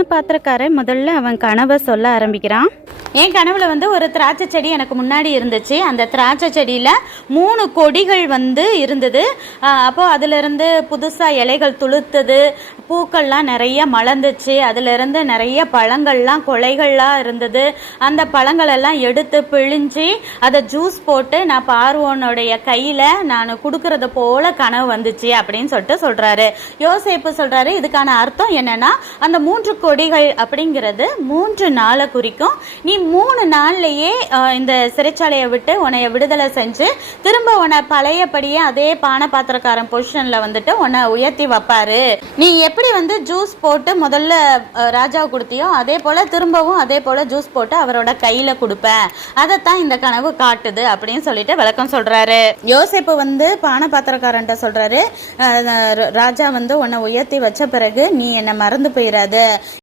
பானபாத்திரக்காரன் முதல்ல அவன் கனவை சொல்ல ஆரம்பிக்கிறான். என் கனவுல ஒரு திராட்சை செடி எனக்கு முன்னாடி இருந்துச்சு. அந்த திராட்சை செடியில் 3 கொடிகள் இருந்தது. அப்போ அதிலிருந்து புதுசாக இலைகள் துளுத்துது, பூக்கள்லாம் நிறைய மலர்ந்துச்சு. அதிலிருந்து நிறைய பழங்கள்லாம் கொலைகள்லாம் இருந்தது. அந்த பழங்களெல்லாம் எடுத்து பிழிஞ்சு அதை ஜூஸ் போட்டு நான் பார்வோனுடைய கையில் நான் கொடுக்கறது போல கனவு வந்துச்சு அப்படின்னு சொல்றாரு. யோசேப்பு சொல்றாரு, இதுக்கான அர்த்தம் என்னன்னா, அந்த 3 கொடிகள் அப்படிங்கிறது 3 நாளை குறிக்கும். நீ 3 நாள்லயே இந்த சிறைச்சாலையை விட்டு உன்னைய விடுதலை செஞ்சு திரும்ப உன்னை பழையபடியே அதே பானபாத்திரக்காரன் பொசிஷன்ல உன்னை உயர்த்தி வைப்பாரு. நீ எப்படி ஜூஸ் போட்டு முதல்ல ராஜாவை கொடுத்தியோ அதே போல திரும்பவும் அதே போல ஜூஸ் போட்டு அவரோட கையில கொடுப்பேன். அதைத்தான் இந்த கனவு காட்டுது அப்படின்னு சொல்லிட்டு விளக்கம் சொல்றாரு. யோசேப்பு பானபாத்திரக்காரன்ட்ட சொல்றாரு, ராஜா உன்னை உயர்த்தி வச்ச பிறகு நீ என்னை மறந்து போயிடாத.